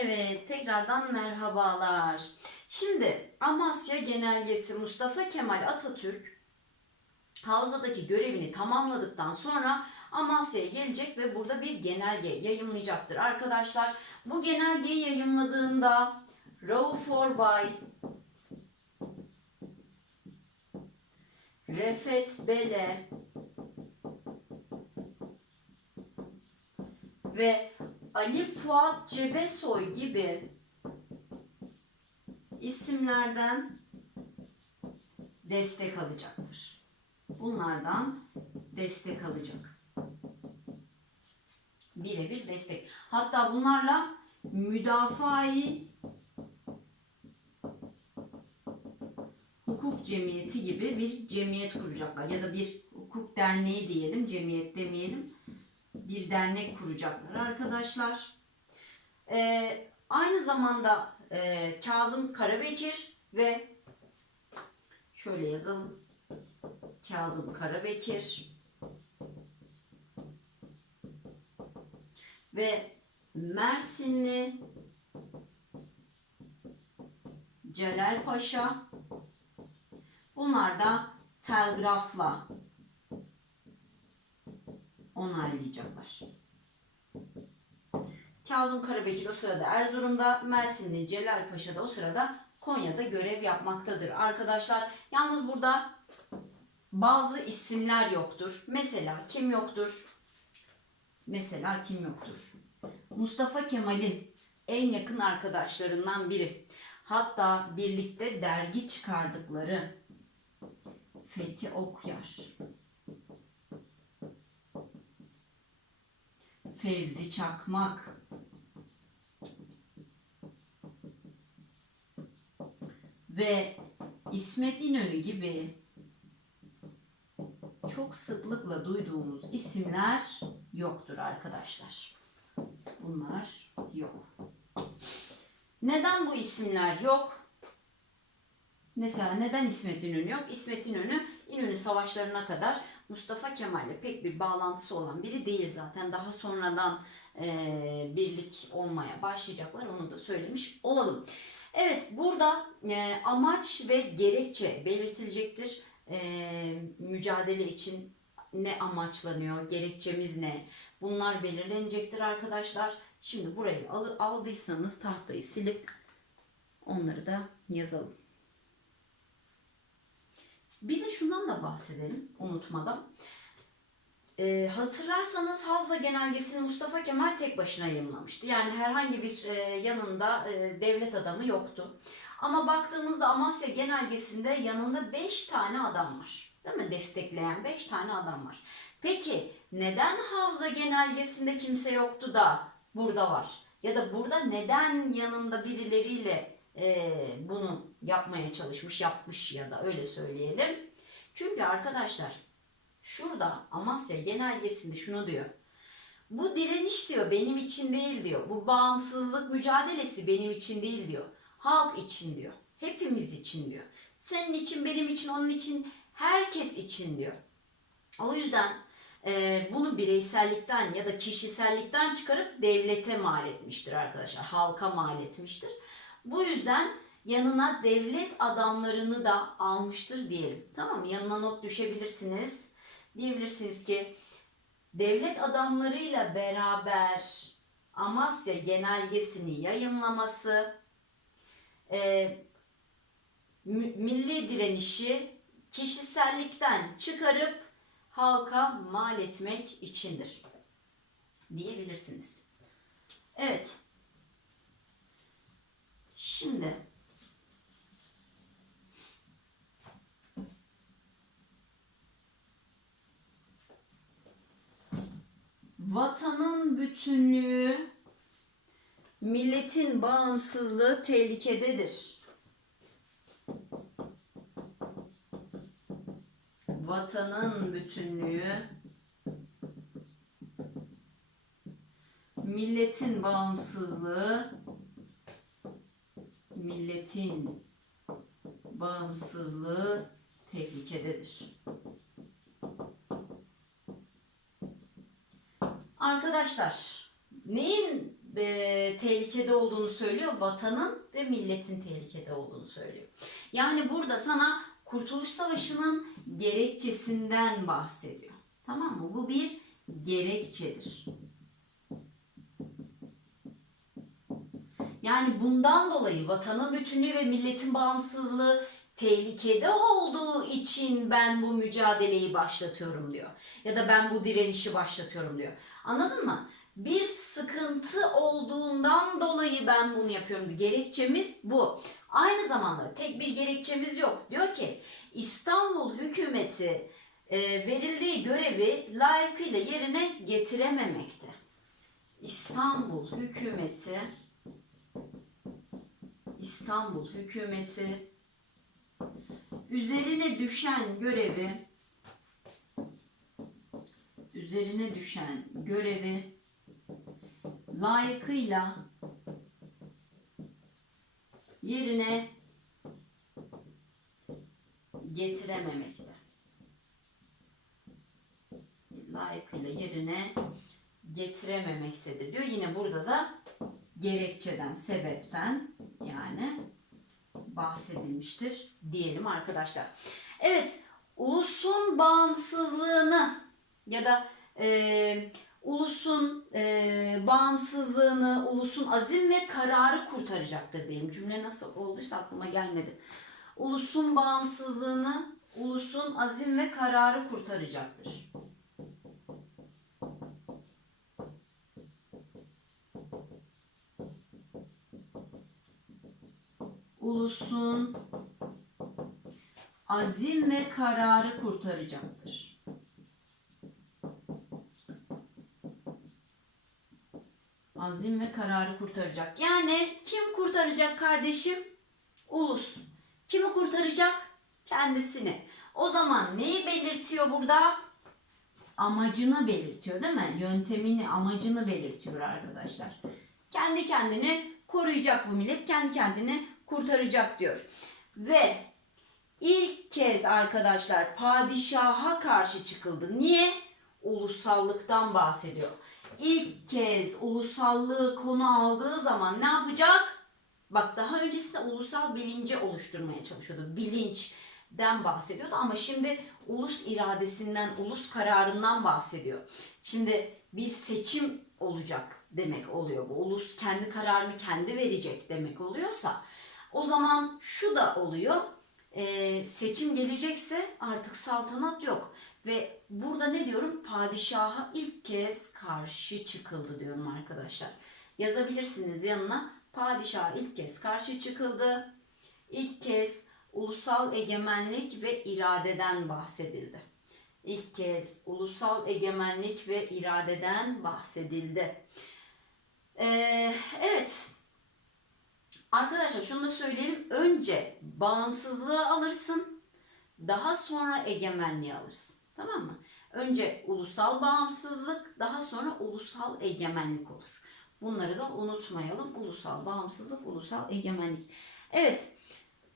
Evet, tekrardan merhabalar. Şimdi Amasya Genelgesi Mustafa Kemal Atatürk havzadaki görevini tamamladıktan sonra Amasya'ya gelecek ve burada bir genelge yayımlayacaktır. Arkadaşlar bu genelgeyi yayımladığında Rauf Orbay, Refet Bele ve Ali Fuat Cebesoy gibi isimlerden destek alacaktır. Bunlardan destek alacak. Birebir destek. Hatta bunlarla müdafai hukuk cemiyeti gibi bir cemiyet kuracaklar ya da bir hukuk derneği diyelim, cemiyet demeyelim. Bir dernek kuracaklar arkadaşlar. Ee, aynı zamanda e, Kazım Karabekir ve şöyle yazalım. Kazım Karabekir ve Mersinli Celal Paşa bunlar da telgrafla onaylayacaklar. Kazım Karabekir o sırada Erzurum'da, Mersinli Celal Paşa da o sırada Konya'da görev yapmaktadır. Arkadaşlar yalnız burada bazı isimler yoktur. Mesela kim yoktur? Mesela kim yoktur? Mustafa Kemal'in en yakın arkadaşlarından biri. Hatta birlikte dergi çıkardıkları Fethi Okyar. Fevzi Çakmak. Ve İsmet İnönü gibi çok sıklıkla duyduğumuz isimler yoktur arkadaşlar. Bunlar yok. Neden bu isimler yok? Mesela neden İsmet İnönü yok? İsmet İnönü İnönü savaşlarına kadar Mustafa Kemal'le pek bir bağlantısı olan biri değil zaten. Daha sonradan e, birlik olmaya başlayacaklar. Onu da söylemiş olalım. Evet burada e, amaç ve gerekçe belirtilecektir. E, mücadele için ne amaçlanıyor, gerekçemiz ne? Bunlar belirlenecektir arkadaşlar. Şimdi burayı al, aldıysanız tahtayı silip onları da yazalım. Bir de şundan da bahsedelim unutmadan. Ee, hatırlarsanız Havza Genelgesi'ni Mustafa Kemal tek başına yayımlamıştı. Yani herhangi bir e, yanında e, devlet adamı yoktu. Ama baktığımızda Amasya Genelgesi'nde yanında 5 tane adam var. Değil mi? Destekleyen 5 tane adam var. Peki neden Havza Genelgesi'nde kimse yoktu da burada var? Ya da burada neden yanında birileriyle e, bunu yapmaya çalışmış, yapmış ya da öyle söyleyelim. Çünkü arkadaşlar şurada Amasya Genelgesi'nde şunu diyor. Bu direniş diyor benim için değil diyor. Bu bağımsızlık mücadelesi benim için değil diyor. Halk için diyor. Hepimiz için diyor. Senin için, benim için, onun için, herkes için diyor. O yüzden e, bunu bireysellikten ya da kişisellikten çıkarıp devlete mal etmiştir arkadaşlar. Halka mal etmiştir. Bu yüzden yanına devlet adamlarını da almıştır diyelim. Tamam mı? Yanına not düşebilirsiniz. Diyebilirsiniz ki devlet adamlarıyla beraber Amasya genelgesini yayımlaması e, milli direnişi kişisellikten çıkarıp halka mal etmek içindir diyebilirsiniz. Evet. Şimdi vatanın bütünlüğü, milletin bağımsızlığı tehlikededir. Vatanın bütünlüğü, milletin bağımsızlığı milletin bağımsızlığı tehlikededir. Arkadaşlar neyin e, tehlikede olduğunu söylüyor. Vatanın ve milletin tehlikede olduğunu söylüyor. Yani burada sana Kurtuluş Savaşı'nın gerekçesinden bahsediyor. Tamam mı? Bu bir gerekçedir. Yani bundan dolayı vatanın bütünlüğü ve milletin bağımsızlığı tehlikede olduğu için ben bu mücadeleyi başlatıyorum diyor. Ya da ben bu direnişi başlatıyorum diyor. Anladın mı? Bir sıkıntı olduğundan dolayı ben bunu yapıyorum. Gerekçemiz bu. Aynı zamanda tek bir gerekçemiz yok. Diyor ki İstanbul hükümeti e, verildiği görevi layıkıyla yerine getirememekte. İstanbul hükümeti İstanbul hükümeti üzerine düşen görevi üzerine düşen görevi layıkıyla yerine getirememekte. Layıkıyla yerine getirememektedir diyor. Yine burada da gerekçeden, sebepten yani bahsedilmiştir diyelim arkadaşlar. Evet, ulusun bağımsızlığını ya da e, ulusun e, bağımsızlığını, ulusun azim ve kararı kurtaracaktır diyelim. Cümle nasıl olduysa aklıma gelmedi. Ulusun bağımsızlığını, ulusun azim ve kararı kurtaracaktır. Ulusun azim ve kararı kurtaracaktır. Azim ve kararı kurtaracak. Yani kim kurtaracak kardeşim? Ulus. Kimi kurtaracak? Kendisini. O zaman neyi belirtiyor burada? Amacını belirtiyor değil mi? Yöntemini, amacını belirtiyor arkadaşlar. Kendi kendini koruyacak bu millet. Kendi kendini kurtaracak diyor. Ve ilk kez arkadaşlar padişaha karşı çıkıldı. Niye? Ulusallıktan bahsediyor. İlk kez ulusallığı konu aldığı zaman ne yapacak? Bak daha öncesinde ulusal bilinci oluşturmaya çalışıyordu. Bilinçten bahsediyordu ama şimdi ulus iradesinden, ulus kararından bahsediyor. Şimdi bir seçim olacak demek oluyor bu. Ulus kendi kararını kendi verecek demek oluyorsa o zaman şu da oluyor. Ee, seçim gelecekse artık saltanat yok. Ve burada ne diyorum? Padişaha ilk kez karşı çıkıldı diyorum arkadaşlar. Yazabilirsiniz yanına. Padişaha ilk kez karşı çıkıldı. İlk kez ulusal egemenlik ve iradeden bahsedildi. İlk kez ulusal egemenlik ve iradeden bahsedildi. Ee, evet. Arkadaşlar şunu da söyleyelim. Önce bağımsızlığı alırsın. Daha sonra egemenliği alırsın. Tamam mı? Önce ulusal bağımsızlık, daha sonra ulusal egemenlik olur. Bunları da unutmayalım. Ulusal bağımsızlık, ulusal egemenlik. Evet.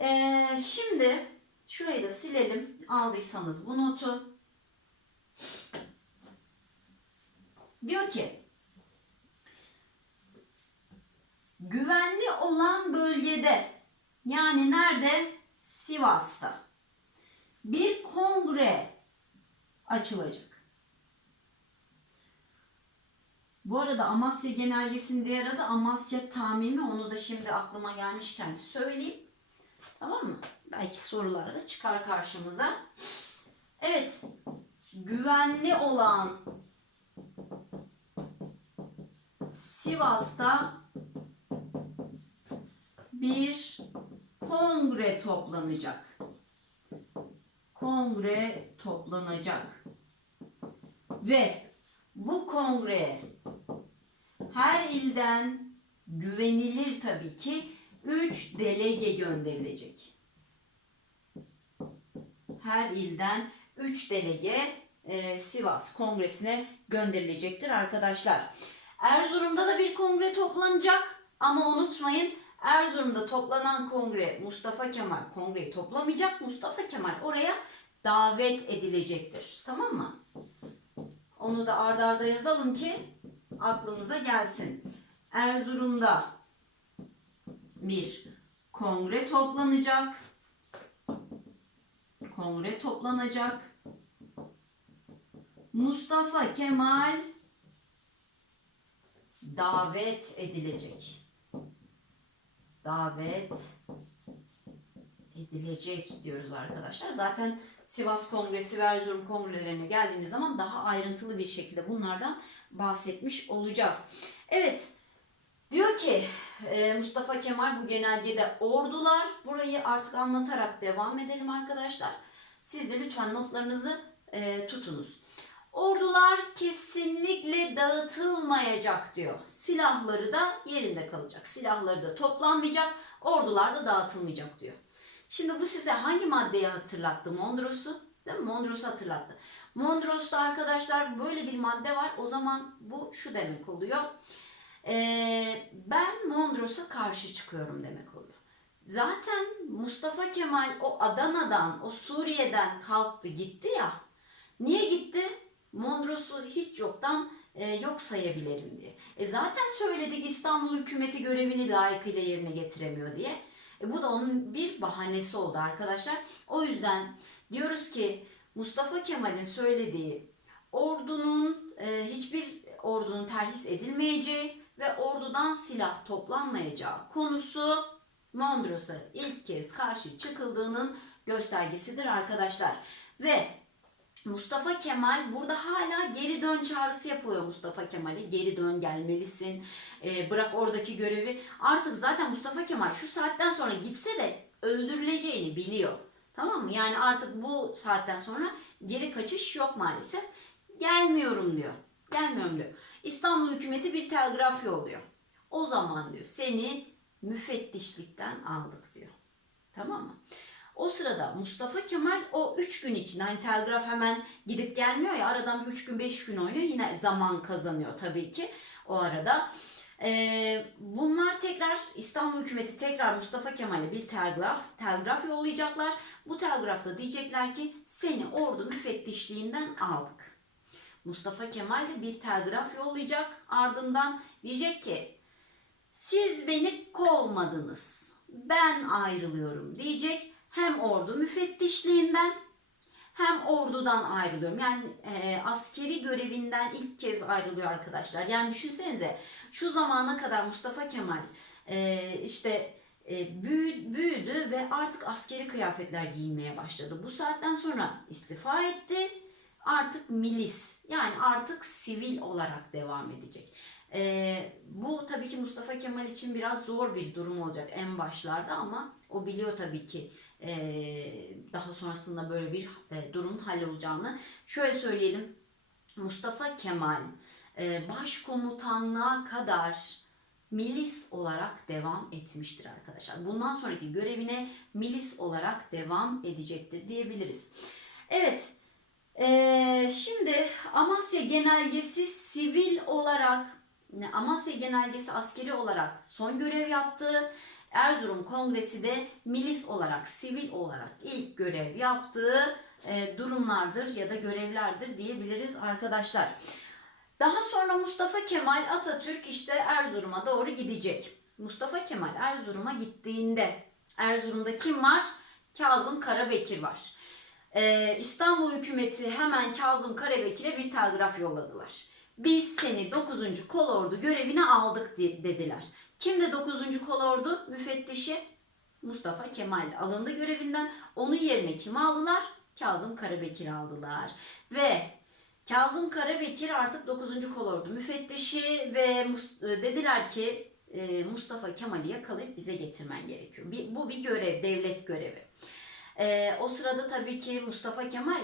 Ee, şimdi şurayı da silelim. Aldıysanız bu notu. Diyor ki güvenli olan bölgede yani nerede? Sivas'ta bir kongre açılacak. Bu arada Amasya Genelgesi'nin diğer adı Amasya Tamimi. Onu da şimdi aklıma gelmişken söyleyeyim. Tamam mı? Belki sorulara da çıkar karşımıza. Evet. Güvenli olan Sivas'ta bir kongre toplanacak. Kongre toplanacak. Ve bu kongreye her ilden güvenilir tabii ki 3 delege gönderilecek. Her ilden 3 delege e, Sivas Kongresi'ne gönderilecektir arkadaşlar. Erzurum'da da bir kongre toplanacak ama unutmayın Erzurum'da toplanan kongre Mustafa Kemal kongreyi toplamayacak. Mustafa Kemal oraya davet edilecektir. Tamam mı? Onu da ardarda arda yazalım ki aklımıza gelsin. Erzurum'da bir kongre toplanacak. Kongre toplanacak. Mustafa Kemal davet edilecek. Davet edilecek diyoruz arkadaşlar. Zaten Sivas Kongresi ve Erzurum Kongrelerine geldiğimiz zaman daha ayrıntılı bir şekilde bunlardan bahsetmiş olacağız. Evet, diyor ki e, Mustafa Kemal bu genelgede ordular. Burayı artık anlatarak devam edelim arkadaşlar. Siz de lütfen notlarınızı e, tutunuz. Ordular kesinlikle dağıtılmayacak diyor. Silahları da yerinde kalacak. Silahları da toplanmayacak. Ordular da dağıtılmayacak diyor. Şimdi bu size hangi maddeyi hatırlattı? Mondros'u. Değil mi? Mondros'u hatırlattı. Mondros'ta arkadaşlar böyle bir madde var. O zaman bu şu demek oluyor. Ee, ben Mondros'a karşı çıkıyorum demek oluyor. Zaten Mustafa Kemal o Adana'dan, o Suriye'den kalktı gitti ya. Niye gitti? Mondros'u hiç yoktan e, yok sayabilirim diye. E zaten söyledik İstanbul hükümeti görevini layıkıyla yerine getiremiyor diye. E bu da onun bir bahanesi oldu arkadaşlar. O yüzden diyoruz ki Mustafa Kemal'in söylediği ordunun e, hiçbir ordunun terhis edilmeyeceği ve ordudan silah toplanmayacağı konusu Mondros'a ilk kez karşı çıkıldığının göstergesidir arkadaşlar. Ve Mustafa Kemal burada hala geri dön çağrısı yapıyor Mustafa Kemal'e. Geri dön gelmelisin. e, bırak oradaki görevi. Artık zaten Mustafa Kemal şu saatten sonra gitse de öldürüleceğini biliyor. Tamam mı? Yani artık bu saatten sonra geri kaçış yok maalesef. Gelmiyorum diyor. Gelmiyorum diyor. İstanbul hükümeti bir telgraf yolluyor. O zaman diyor seni müfettişlikten aldık diyor. Tamam mı? O sırada Mustafa Kemal o 3 gün içinde hani telgraf hemen gidip gelmiyor ya aradan bir 3 gün 5 gün oynuyor yine zaman kazanıyor tabii ki o arada. Ee, bunlar tekrar İstanbul hükümeti tekrar Mustafa Kemal'e bir telgraf, telgraf yollayacaklar. Bu telgrafta diyecekler ki seni ordu müfettişliğinden aldık. Mustafa Kemal de bir telgraf yollayacak ardından diyecek ki siz beni kovmadınız. Ben ayrılıyorum diyecek. Hem ordu müfettişliğinden hem ordudan ayrılıyorum. Yani e, askeri görevinden ilk kez ayrılıyor arkadaşlar. Yani düşünsenize şu zamana kadar Mustafa Kemal e, işte e, büyü- büyüdü ve artık askeri kıyafetler giymeye başladı. Bu saatten sonra istifa etti. Artık milis yani artık sivil olarak devam edecek. E, bu tabii ki Mustafa Kemal için biraz zor bir durum olacak en başlarda ama o biliyor tabii ki daha sonrasında böyle bir e, durumun hallolacağını. Şöyle söyleyelim Mustafa Kemal e, başkomutanlığa kadar milis olarak devam etmiştir arkadaşlar. Bundan sonraki görevine milis olarak devam edecektir diyebiliriz. Evet, ee, şimdi Amasya Genelgesi sivil olarak, Amasya Genelgesi askeri olarak son görev yaptı. Erzurum Kongresi de milis olarak, sivil olarak ilk görev yaptığı e, durumlardır ya da görevlerdir diyebiliriz arkadaşlar. Daha sonra Mustafa Kemal Atatürk işte Erzurum'a doğru gidecek. Mustafa Kemal Erzurum'a gittiğinde Erzurum'da kim var? Kazım Karabekir var. Ee, İstanbul hükümeti hemen Kazım Karabekir'e bir telgraf yolladılar. Biz seni 9. Kolordu görevine aldık di- dediler. Kimdi 9. Kolordu müfettişi? Mustafa Kemal alındı görevinden. Onun yerine kimi aldılar? Kazım Karabekir aldılar. Ve Kazım Karabekir artık 9. kolordu müfettişi ve e, dediler ki e, Mustafa Kemal'i yakalayıp bize getirmen gerekiyor. Bu bir görev, devlet görevi. E, o sırada tabii ki Mustafa Kemal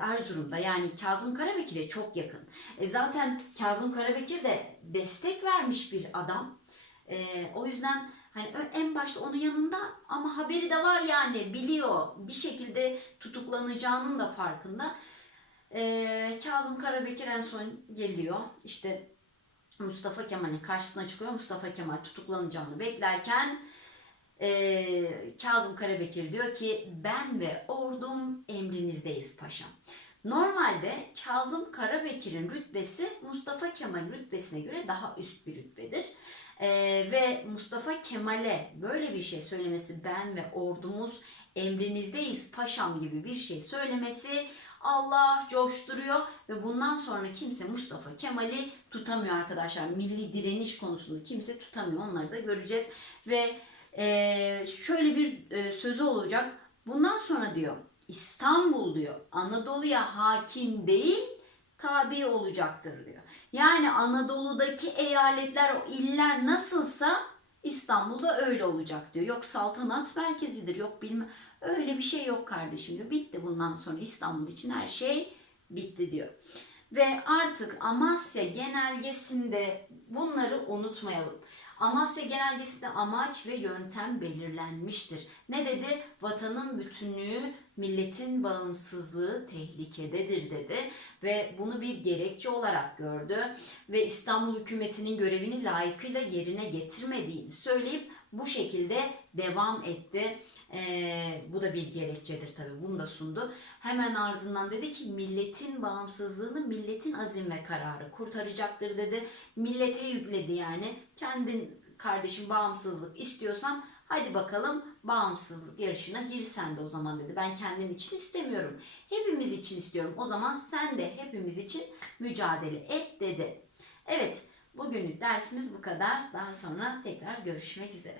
Erzurum'da yani Kazım Karabekir'e çok yakın. Zaten Kazım Karabekir de destek vermiş bir adam. E, o yüzden hani en başta onun yanında ama haberi de var yani biliyor bir şekilde tutuklanacağının da farkında. Ee, Kazım Karabekir en son geliyor. İşte Mustafa Kemal'in karşısına çıkıyor. Mustafa Kemal tutuklanacağını beklerken ee, Kazım Karabekir diyor ki ben ve ordum emrinizdeyiz paşam. Normalde Kazım Karabekir'in rütbesi Mustafa Kemal rütbesine göre daha üst bir rütbedir. Ee, ve Mustafa Kemal'e böyle bir şey söylemesi ben ve ordumuz emrinizdeyiz paşam gibi bir şey söylemesi Allah coşturuyor ve bundan sonra kimse Mustafa Kemal'i tutamıyor arkadaşlar. Milli direniş konusunda kimse tutamıyor. Onları da göreceğiz. Ve e, şöyle bir e, sözü olacak. Bundan sonra diyor İstanbul diyor Anadolu'ya hakim değil tabi olacaktır diyor. Yani Anadolu'daki eyaletler, o iller nasılsa İstanbul'da öyle olacak diyor. Yok saltanat merkezidir, yok bilmem. Öyle bir şey yok kardeşim diyor. Bitti bundan sonra İstanbul için her şey bitti diyor. Ve artık Amasya genelgesinde bunları unutmayalım. Amasya genelgesinde amaç ve yöntem belirlenmiştir. Ne dedi? Vatanın bütünlüğü, milletin bağımsızlığı tehlikededir dedi ve bunu bir gerekçe olarak gördü ve İstanbul hükümetinin görevini layıkıyla yerine getirmediğini söyleyip bu şekilde devam etti. Ee, bu da bir gerekçedir tabii. Bunu da sundu. Hemen ardından dedi ki milletin bağımsızlığını milletin azim ve kararı kurtaracaktır dedi. Millete yükledi yani. Kendin kardeşim bağımsızlık istiyorsan hadi bakalım bağımsızlık yarışına gir sen de o zaman dedi. Ben kendim için istemiyorum. Hepimiz için istiyorum. O zaman sen de hepimiz için mücadele et dedi. Evet bugünlük dersimiz bu kadar. Daha sonra tekrar görüşmek üzere.